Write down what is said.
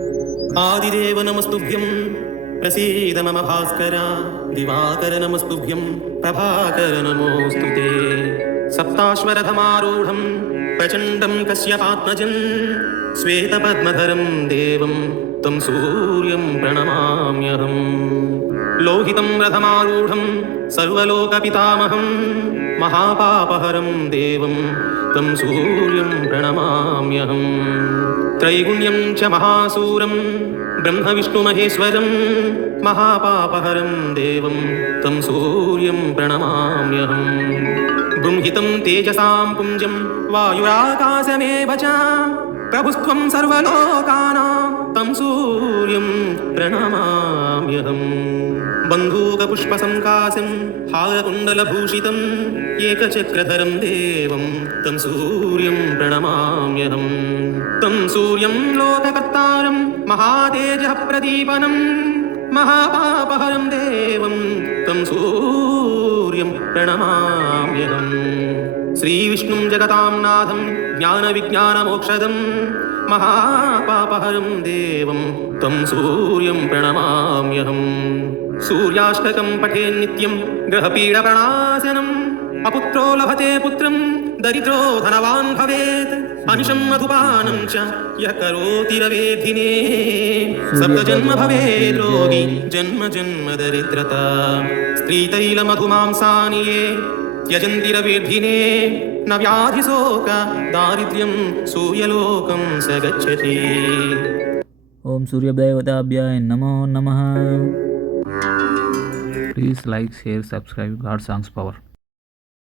आदिदेव नमस्तुभ्यं प्रसीद मम भास्कर दिवाकर नमस्तुभ्यं प्रभाकर नमोऽस्तु ते सप्ताश्वरथमारूढं प्रचण्डं कश्यपात्मजं श्वेतपद्मधरं देवं तं सूर्यं प्रणमाम्यहम् लोहितं रथमारूढं सर्वलोकपितामहं महापापहरं देवं तं सूर्यं प्रणमाम्यहम् त्रैगुण्यं च महासूरं ब्रह्मविष्णुमहेश्वरं महापापहरं देवं तं सूर्यं प्रणमाम्यहम् बृंहितं तेजसां पुञ्जं वायुराकाशमेव च प्रभुस्त्वं सर्वलोकानां तं सूर्यं प्रणमाम्यहम् बन्धूकपुष्पसङ्काशं हारकुण्डलभूषितम् एकचक्रधरं देवं तं सूर्यं प्रणमाम्यहम् तं सूर्यं लोककर्तारं महातेजः प्रदीपनं महापापहरं देवं तं सूर्यं प्रणमाम्यहम् श्रीविष्णुं जगतां नाथं ज्ञानविज्ञानमोक्षदं महापापहरं देवं तं सूर्यं प्रणमाम्यहम् सूर्याष्टकं पठेन्नित्यं ग्रहपीडप्रणाशनम् अपुत्रो लभते पुत्रं दरिद्रो धनवान् भवेत् अनिशं मधुपानं च यः करोति रवेधिने सप्तजन्म भवेत् रोगी जन्म जन्म दरिद्रता स्त्रीतैलमधुमांसानि ये त्यजन्ति रवेधिने न व्याधिशोक दारिद्र्यं सूर्यलोकं स गच्छति। ओम सूर्यदेवताभ्याय नमो नमः. Please like, share, subscribe. God Songs Power.